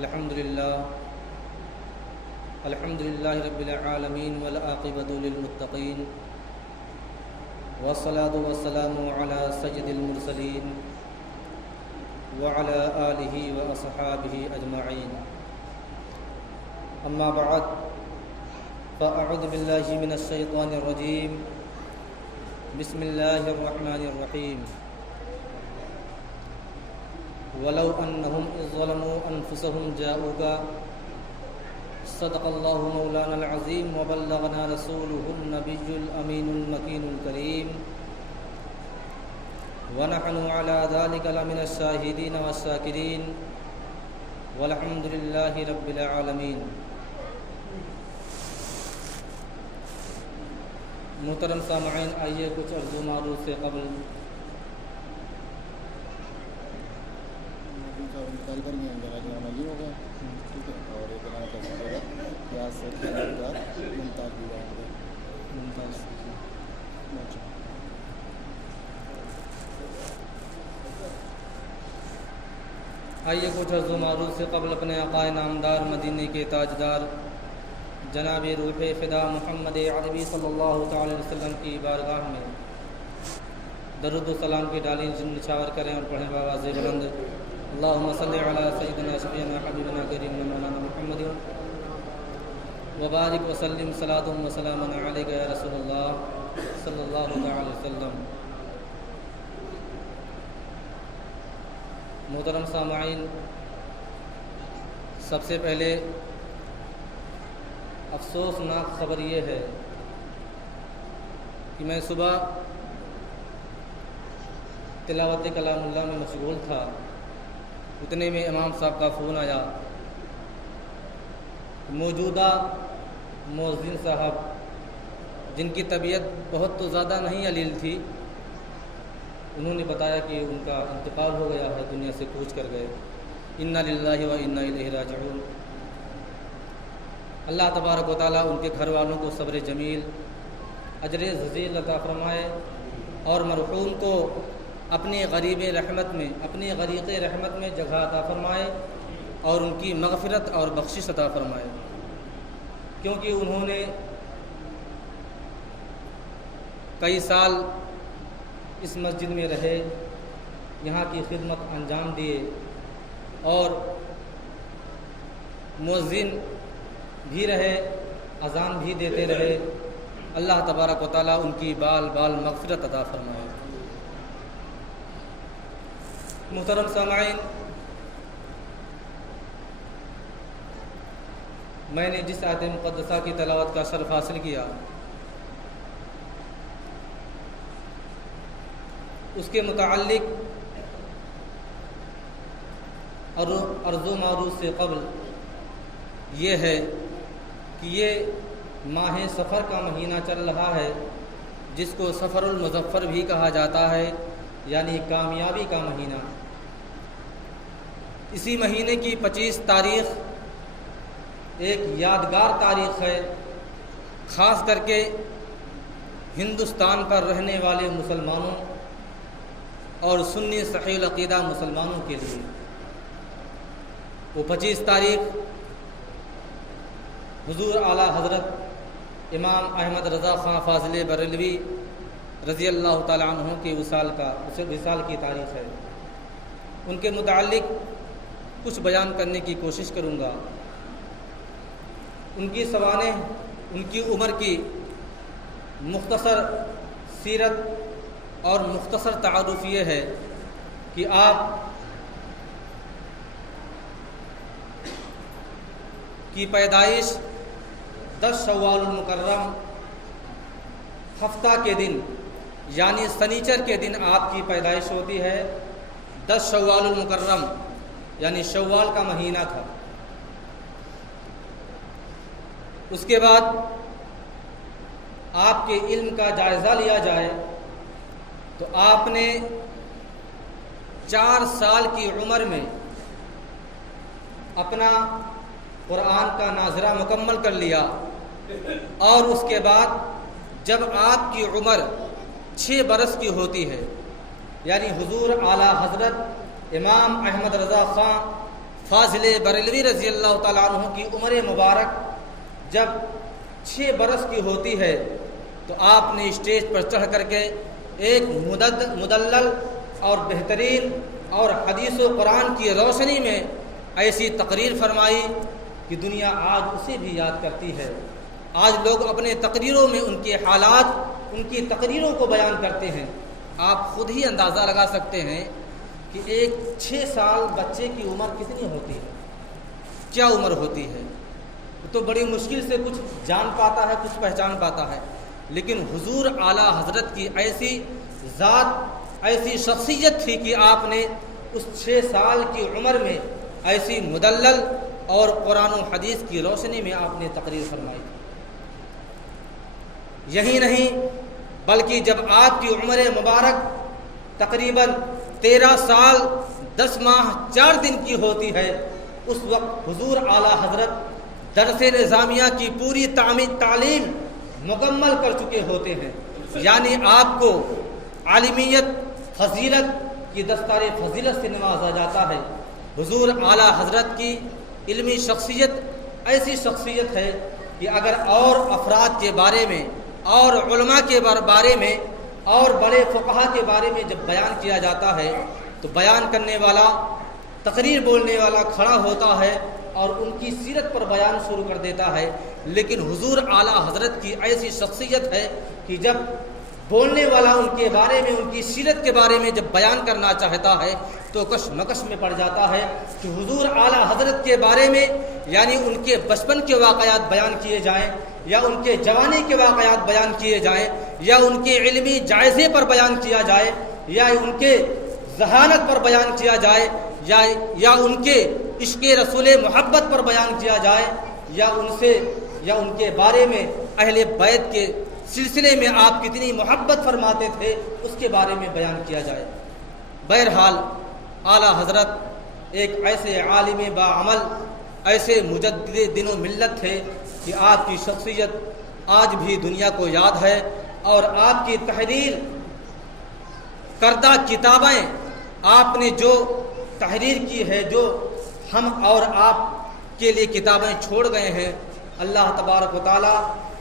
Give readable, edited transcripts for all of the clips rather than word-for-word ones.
الحمد للہ رب العالمین والعاقبۃ للمتقین والصلاة والسلام علی سید المرسلین وعلی آلہ واصحابہ اجمعین اما بعد فاعوذ باللہ من الشیطان الرجیم بسم اللہ الرحمن الرحیم ولو انہم اذ ظلموا انفسہم جاؤوک صدق اللہ مولانا العظیم وبلغنا رسولہ النبی الامین المکین الکریم ونحن علی ذلک لمن الشاہدین والشاکرین والحمد للہ رب العالمین۔ محترم سامعین، آئیے کچھ عرض و معروف سے قبل اپنے آقا نامدار مدینے کے تاجدار جناب روح فدا محمد عربی صلی اللہ تعالی وسلم کی بارگاہ میں درود و سلام کی ڈالیں نچھاور کریں اور پڑھیں بآواز بلند اللہم صلی علی سیدنا شفیعنا حبیبنا کریمنا مولانا محمد وبارک وسلم صلاۃ و سلام علیک یا رسول اللہ صلی اللہ تعالی وسلم۔ محترم سامعین، سب سے پہلے افسوسناک خبر یہ ہے کہ میں صبح تلاوت کلام اللہ میں مشغول تھا، اتنے میں امام صاحب کا فون آیا۔ موجودہ مؤذن صاحب، جن کی طبیعت بہت تو زیادہ نہیں علیل تھی، انہوں نے بتایا کہ ان کا انتقال ہو گیا ہے، دنیا سے کوچ کر گئے۔ انا للہ و انا الیہ راجعون۔ اللہ تبارک و تعالیٰ ان کے گھر والوں کو صبر جمیل، اجر جزیل عطا فرمائے، اور مرحوم کو اپنی غریب رحمت میں، اپنی غریق رحمت میں جگہ عطا فرمائے، اور ان کی مغفرت اور بخشش عطا فرمائے، کیونکہ انہوں نے کئی سال اس مسجد میں رہے، یہاں کی خدمت انجام دیے، اور مؤذن بھی رہے، اذان بھی دیتے رہے۔ اللہ تبارک و تعالیٰ ان کی بال بال مغفرت عطا فرمائے۔ محترم سامعین، میں نے جس آیت مقدسہ کی تلاوت کا شرف حاصل کیا، اس کے متعلق عرض و معروف سے قبل یہ ہے کہ یہ ماہ سفر کا مہینہ چل رہا ہے، جس کو سفر المظفر بھی کہا جاتا ہے، یعنی کامیابی کا مہینہ۔ اسی مہینے کی 25 تاریخ ایک یادگار تاریخ ہے، خاص کر کے ہندوستان پر رہنے والے مسلمانوں اور سنی صحیح العقیدہ مسلمانوں کے لیے۔ وہ 25 تاریخ حضور اعلیٰ حضرت امام احمد رضا خان فاضل بریلوی رضی اللہ تعالیٰ عنہ کے وصال کی تاریخ ہے۔ ان کے متعلق کچھ بیان کرنے کی کوشش کروں گا۔ ان کی سوانح، ان کی عمر کی مختصر سیرت اور مختصر تعارف یہ ہے کہ آپ کی پیدائش 10 شوال المکرم ہفتہ کے دن، یعنی سنیچر کے دن آپ کی پیدائش ہوتی ہے۔ 10 شوال المکرم یعنی شوال کا مہینہ تھا۔ اس کے بعد آپ کے علم کا جائزہ لیا جائے تو آپ نے 4 سال کی عمر میں اپنا قرآن کا ناظرہ مکمل کر لیا، اور اس کے بعد جب آپ کی عمر 6 برس کی ہوتی ہے، یعنی حضور اعلیٰ حضرت امام احمد رضا خان فاضل بریلوی رضی اللہ تعالیٰ عنہ کی عمر مبارک جب 6 برس کی ہوتی ہے تو آپ نے اسٹیج پر چڑھ کر کے ایک مدلل اور بہترین اور حدیث و قرآن کی روشنی میں ایسی تقریر فرمائی کہ دنیا آج اسے بھی یاد کرتی ہے۔ آج لوگ اپنے تقریروں میں ان کے حالات، ان کی تقریروں کو بیان کرتے ہیں۔ آپ خود ہی اندازہ لگا سکتے ہیں کہ ایک 6 سال بچے کی عمر کتنی ہوتی ہے، کیا عمر ہوتی ہے۔ تو بڑی مشکل سے کچھ جان پاتا ہے، کچھ پہچان پاتا ہے، لیکن حضور اعلیٰ حضرت کی ایسی ذات، ایسی شخصیت تھی کہ آپ نے اس 6 سال کی عمر میں ایسی مدلل اور قرآن و حدیث کی روشنی میں آپ نے تقریر فرمائی۔ یہی نہیں بلکہ جب آپ کی عمر مبارک تقریباً 13 سال 10 ماہ 4 دن کی ہوتی ہے، اس وقت حضور اعلیٰ حضرت درس نظامیہ کی پوری تعلیم مکمل کر چکے ہوتے ہیں، یعنی آپ کو عالمیت، فضیلت کی دستار فضیلت سے نوازا جاتا ہے۔ حضور اعلیٰ حضرت کی علمی شخصیت ایسی شخصیت ہے کہ اگر اور افراد کے بارے میں اور علماء کے بارے میں اور بڑے فقہا کے بارے میں جب بیان کیا جاتا ہے تو بیان کرنے والا، تقریر بولنے والا کھڑا ہوتا ہے اور ان کی سیرت پر بیان شروع کر دیتا ہے، لیکن حضور اعلیٰ حضرت کی ایسی شخصیت ہے کہ جب بولنے والا ان کے بارے میں، ان کی سیرت کے بارے میں جب بیان کرنا چاہتا ہے تو کشمکش میں پڑ جاتا ہے کہ حضور اعلیٰ حضرت کے بارے میں، یعنی ان کے بچپن کے واقعات بیان کیے جائیں یا ان کے جوانی کے واقعات بیان کیے جائیں یا ان کے علمی جائزے پر بیان کیا جائے یا ان کے ذہانت پر بیان کیا جائے یا ان کے عشق رسول محبت پر بیان کیا جائے یا ان کے بارے میں اہل بیت کے سلسلے میں آپ کتنی محبت فرماتے تھے اس کے بارے میں بیان کیا جائے۔ بہرحال اعلیٰ حضرت ایک ایسے عالم باعمل، ایسے مجدد دین و ملت تھے کہ آپ کی شخصیت آج بھی دنیا کو یاد ہے، اور آپ کی تحریر کردہ کتابیں، آپ نے جو تحریر کی ہے، جو ہم اور آپ کے لیے کتابیں چھوڑ گئے ہیں، اللہ تبارک و تعالیٰ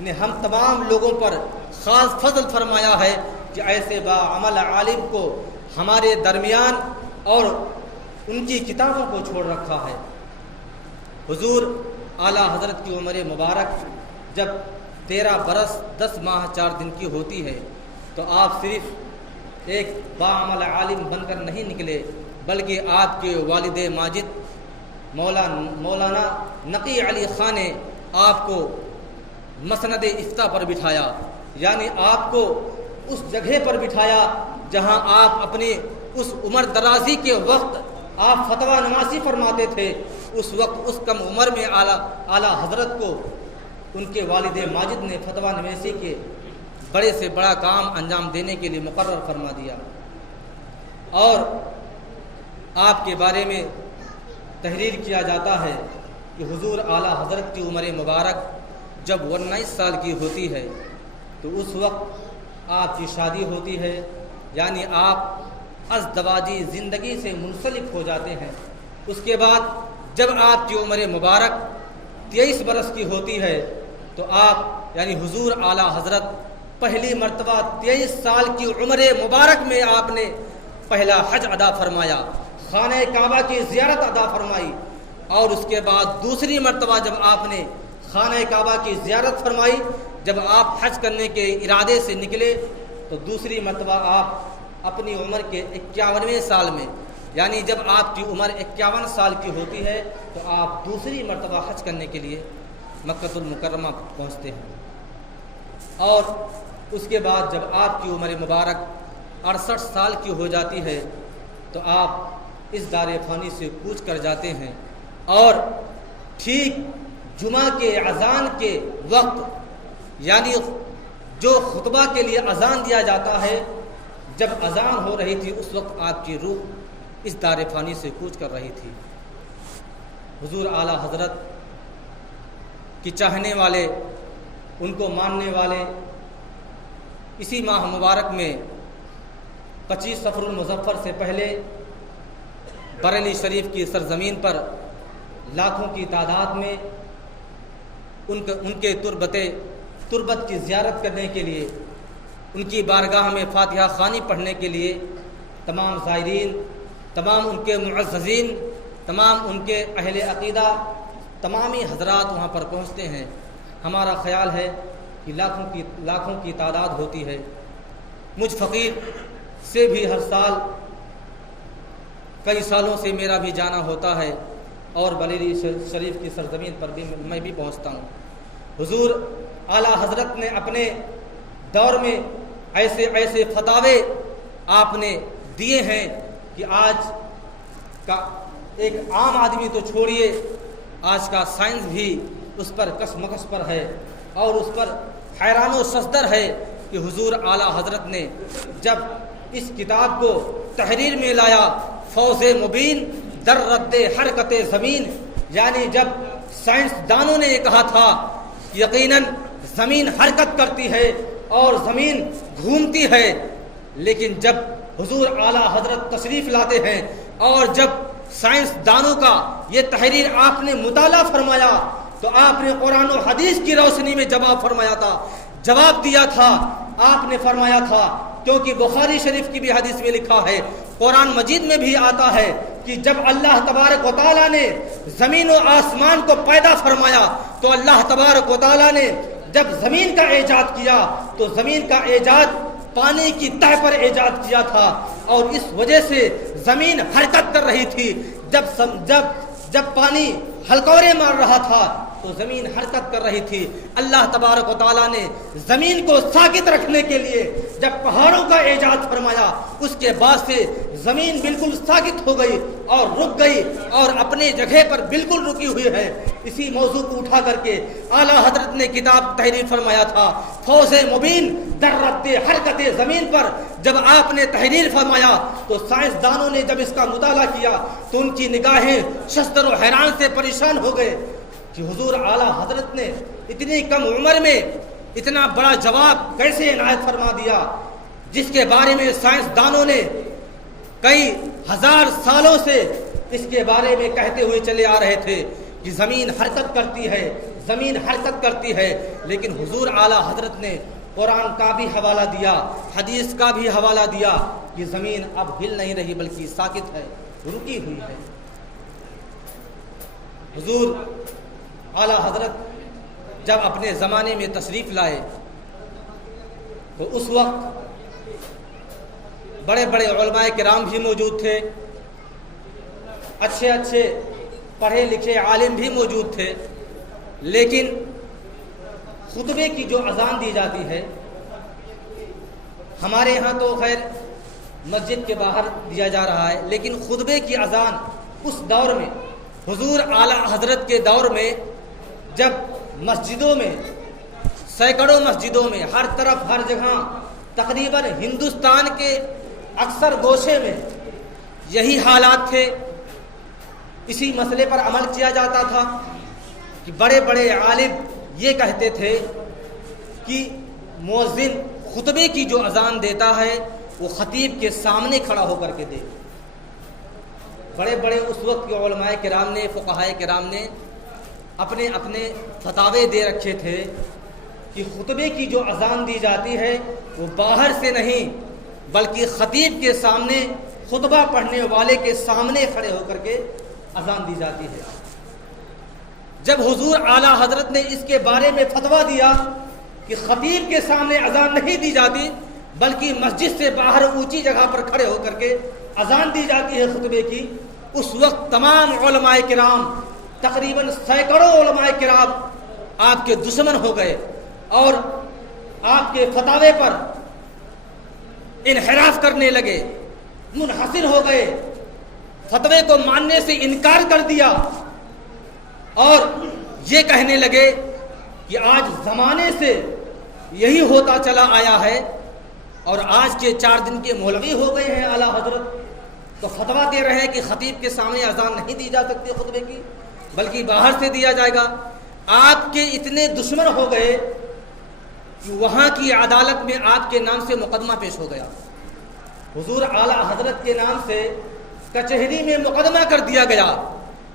نے ہم تمام لوگوں پر خاص فضل فرمایا ہے کہ ایسے باعمل عالم کو ہمارے درمیان اور ان کی کتابوں کو چھوڑ رکھا ہے۔ حضور اعلیٰ حضرت کی عمر مبارک جب 13 برس 10 ماہ 4 دن کی ہوتی ہے تو آپ صرف ایک باعمل عالم بن کر نہیں نکلے، بلکہ آپ کے والد ماجد مولانا نقی علی خان نے آپ کو مسند افتاء پر بٹھایا، یعنی آپ کو اس جگہ پر بٹھایا جہاں آپ اپنے اس عمر درازی کے وقت آپ فتویٰ نویسی فرماتے تھے۔ اس وقت اس کم عمر میں اعلیٰ حضرت کو ان کے والد ماجد نے فتویٰ نویسی کے بڑے سے بڑا کام انجام دینے کے لیے مقرر فرما دیا، اور آپ کے بارے میں تحریر کیا جاتا ہے کہ حضور اعلیٰ حضرت کی عمر مبارک جب 19 سال کی ہوتی ہے تو اس وقت آپ کی شادی ہوتی ہے، یعنی آپ ازدواجی زندگی سے منسلک ہو جاتے ہیں۔ اس کے بعد جب آپ کی عمر مبارک 23 برس کی ہوتی ہے تو آپ یعنی حضور اعلیٰ حضرت پہلی مرتبہ 23 سال کی عمر مبارک میں آپ نے پہلا حج ادا فرمایا، خانہ کعبہ کی زیارت ادا فرمائی، اور اس کے بعد دوسری مرتبہ جب آپ نے خانہ کعبہ کی زیارت فرمائی، جب آپ حج کرنے کے ارادے سے نکلے تو دوسری مرتبہ آپ اپنی عمر کے 51ویں سال میں، یعنی جب آپ کی عمر 51 سال کی ہوتی ہے تو آپ دوسری مرتبہ حج کرنے کے لیے مکہ المکرمہ پہنچتے ہیں، اور اس کے بعد جب آپ کی عمر مبارک 68 سال کی ہو جاتی ہے تو آپ اس دار فانی سے کوچ کر جاتے ہیں، اور ٹھیک جمعہ کے اذان کے وقت، یعنی جو خطبہ کے لیے اذان دیا جاتا ہے، جب اذان ہو رہی تھی اس وقت آپ کی روح اس دار فانی سے کوچ کر رہی تھی۔ حضور اعلیٰ حضرت کی چاہنے والے، ان کو ماننے والے اسی ماہ مبارک میں 25 صفر المظفر سے پہلے بریلی شریف کی سرزمین پر لاکھوں کی تعداد میں ان کے تربت کی زیارت کرنے کے لیے، ان کی بارگاہ میں فاتحہ خوانی پڑھنے کے لیے تمام زائرین، تمام ان کے معززین، تمام ان کے اہل عقیدہ، تمامی حضرات وہاں پر پہنچتے ہیں۔ ہمارا خیال ہے کہ لاکھوں کی تعداد ہوتی ہے۔ مجھ فقیر سے بھی ہر سال کئی سالوں سے میرا بھی جانا ہوتا ہے، اور بریلی شریف کی سرزمین پر بھی میں بھی پہنچتا ہوں۔ حضور اعلیٰ حضرت نے اپنے دور میں ایسے فتاوے آپ نے دیے ہیں کہ آج کا ایک عام آدمی تو چھوڑیے، آج کا سائنس بھی اس پر کس مکس پر ہے، اور اس پر حیران و صدر ہے کہ حضور اعلیٰ حضرت نے جب اس کتاب کو تحریر میں لایا، فوز مبین در رد حرکت زمین، یعنی جب سائنس دانوں نے یہ کہا تھا یقیناً زمین حرکت کرتی ہے اور زمین گھومتی ہے، لیکن جب حضور اعلیٰ حضرت تشریف لاتے ہیں اور جب سائنس دانوں کا یہ تحریر آپ نے مطالعہ فرمایا تو آپ نے قرآن و حدیث کی روشنی میں جواب دیا تھا۔ آپ نے فرمایا تھا، کیونکہ بخاری شریف کی بھی حدیث میں لکھا ہے، قرآن مجید میں بھی آتا ہے کہ جب اللہ تبارک و تعالیٰ نے زمین و آسمان کو پیدا فرمایا تو اللہ تبارک و تعالیٰ نے جب زمین کا ایجاد کیا تو زمین کا ایجاد پانی کی تہ پر ایجاد کیا تھا، اور اس وجہ سے زمین حرکت کر رہی تھی۔ جب پانی ہلکورے مار رہا تھا تو زمین حرکت کر رہی تھی۔ اللہ تبارک و تعالیٰ نے زمین کو ساکت رکھنے کے لیے جب پہاڑوں کا ایجاد فرمایا، اس کے بعد سے زمین بالکل ساکت ہو گئی اور رک گئی اور اپنے جگہ پر بالکل رکی ہوئی ہے۔ اسی موضوع کو اٹھا کر کے اعلیٰ حضرت نے کتاب تحریر فرمایا تھا، فوز مبین در رد حرکت زمین پر جب آپ نے تحریر فرمایا تو سائنس دانوں نے جب اس کا مطالعہ کیا تو ان کی نگاہیں ششدر و حیران سے پریشان ہو گئے کہ حضور اعلیٰ حضرت نے اتنی کم عمر میں اتنا بڑا جواب کیسے عنایت فرما دیا، جس کے بارے میں سائنس دانوں نے کئی ہزار سالوں سے اس کے بارے میں کہتے ہوئے چلے آ رہے تھے کہ زمین حرکت کرتی ہے، زمین حرکت کرتی ہے، لیکن حضور اعلیٰ حضرت نے قرآن کا بھی حوالہ دیا، حدیث کا بھی حوالہ دیا کہ زمین اب ہل نہیں رہی بلکہ ساکت ہے، رکی ہوئی ہے۔ حضور اعلیٰ حضرت جب اپنے زمانے میں تشریف لائے تو اس وقت بڑے بڑے علماء کرام بھی موجود تھے، اچھے پڑھے لکھے عالم بھی موجود تھے، لیکن خطبے کی جو اذان دی جاتی ہے ہمارے ہاں تو خیر مسجد کے باہر دیا جا رہا ہے، لیکن خطبے کی اذان اس دور میں حضور اعلیٰ حضرت کے دور میں جب مسجدوں میں سینکڑوں مسجدوں میں ہر طرف ہر جگہ تقریباً ہندوستان کے اکثر گوشے میں یہی حالات تھے، اسی مسئلے پر عمل کیا جاتا تھا کہ بڑے بڑے عالم یہ کہتے تھے کہ مؤذن خطبے کی جو اذان دیتا ہے وہ خطیب کے سامنے کھڑا ہو کر کے دے۔ بڑے بڑے اس وقت کے علماء کرام نے، فقہائے کرام نے اپنے فتاوے دے رکھے تھے کہ خطبے کی جو اذان دی جاتی ہے وہ باہر سے نہیں بلکہ خطیب کے سامنے، خطبہ پڑھنے والے کے سامنے کھڑے ہو کر کے اذان دی جاتی ہے۔ جب حضور اعلیٰ حضرت نے اس کے بارے میں فتویٰ دیا کہ خطیب کے سامنے اذان نہیں دی جاتی بلکہ مسجد سے باہر اونچی جگہ پر کھڑے ہو کر کے اذان دی جاتی ہے خطبے کی، اس وقت تمام علماء کرام، تقریباً سینکڑوں علماء کرام آپ کے دشمن ہو گئے اور آپ کے فتاوے پر انحراف کرنے لگے، منحصر ہو گئے، فتوے کو ماننے سے انکار کر دیا اور یہ کہنے لگے کہ آج زمانے سے یہی ہوتا چلا آیا ہے اور آج کے 4 دن کے مولوی ہو گئے ہیں اعلیٰ حضرت، تو فتویٰ دے رہے ہیں کہ خطیب کے سامنے اذان نہیں دی جا سکتی خطبے کی بلکہ باہر سے دیا جائے گا۔ آپ کے اتنے دشمن ہو گئے کہ وہاں کی عدالت میں آپ کے نام سے مقدمہ پیش ہو گیا، حضور اعلیٰ حضرت کے نام سے کچہری میں مقدمہ کر دیا گیا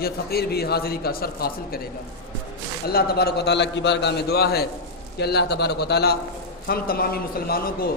یہ فقیر بھی حاضری کا شرف حاصل کرے گا۔ اللہ تبارک و تعالیٰ کی بارگاہ میں دعا ہے کہ اللہ تبارک و تعالیٰ ہم تمامی مسلمانوں کو